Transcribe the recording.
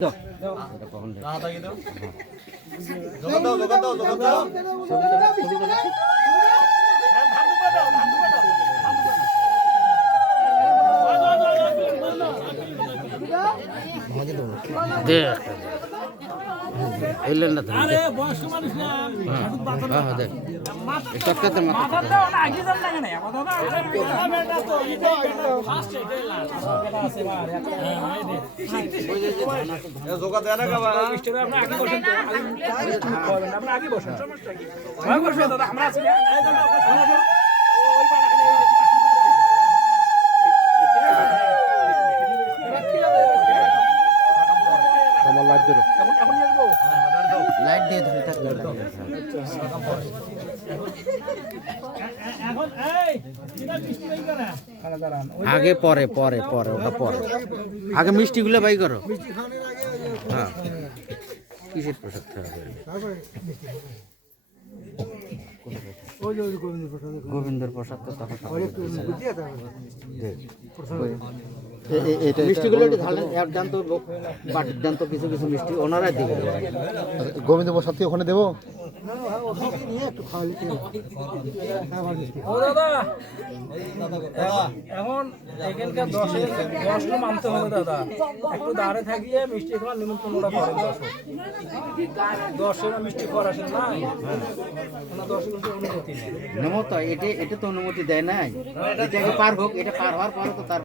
দাও এটা কখন দাও তাকে দাও দোকান দাও হ্যাঁ ধান দুপা দাও দে এলেন না আরে বয়স্ক মানুষ না হ্যাঁ দে টকটাতে মাথা দাও না আগে যান না কেন দাদা বেটা তো এটা ফার্স্ট এটা লাস্ট আছে বারে হ্যাঁ দে জোগা দেনা কা বাবা মিস্টার আপনি আগে বসেন তো আপনি আগে বসেন সমস্যা কি ভাই বসে দাদা আমরা আছি এই দাদা ওই পাড়া আমার লাইট ধরো এখন নিয়ে আসবো লাইট দিয়ে ধরে থাকবে এখন এই কিনা মিষ্টি বাই করা খানা দাঁড়ান আগে পরে পরে পরে ওটা পরে আগে মিষ্টিগুলো বাই করো মিষ্টি খাওয়ানোর আগে হ্যাঁ কিসের প্রসাদ খাওয়া হবে ওই যে গোবিন্দর প্রসাদ তো তখন মিষ্টিগুলো একটু ঢালেন এক দান তো বাটির দান তো কিছু কিছু মিষ্টি ওনারাই দিবে গোবিন্দ প্রসাদ কি ওখানে দেবো এখন এখানকার 10 মানতে হবে দাদা একটু দাঁড়ে থাকিয়ে মিষ্টি খাওয়ার নিমন্ত্রণটা করেন 10 মিষ্টি খাওয়ার আসেন না 10 অনুমতি নেই নেমো তো এটা তো অনুমতি দেয় নাই এটাকে পার হোক এটা পার হওয়ার পরে তো তার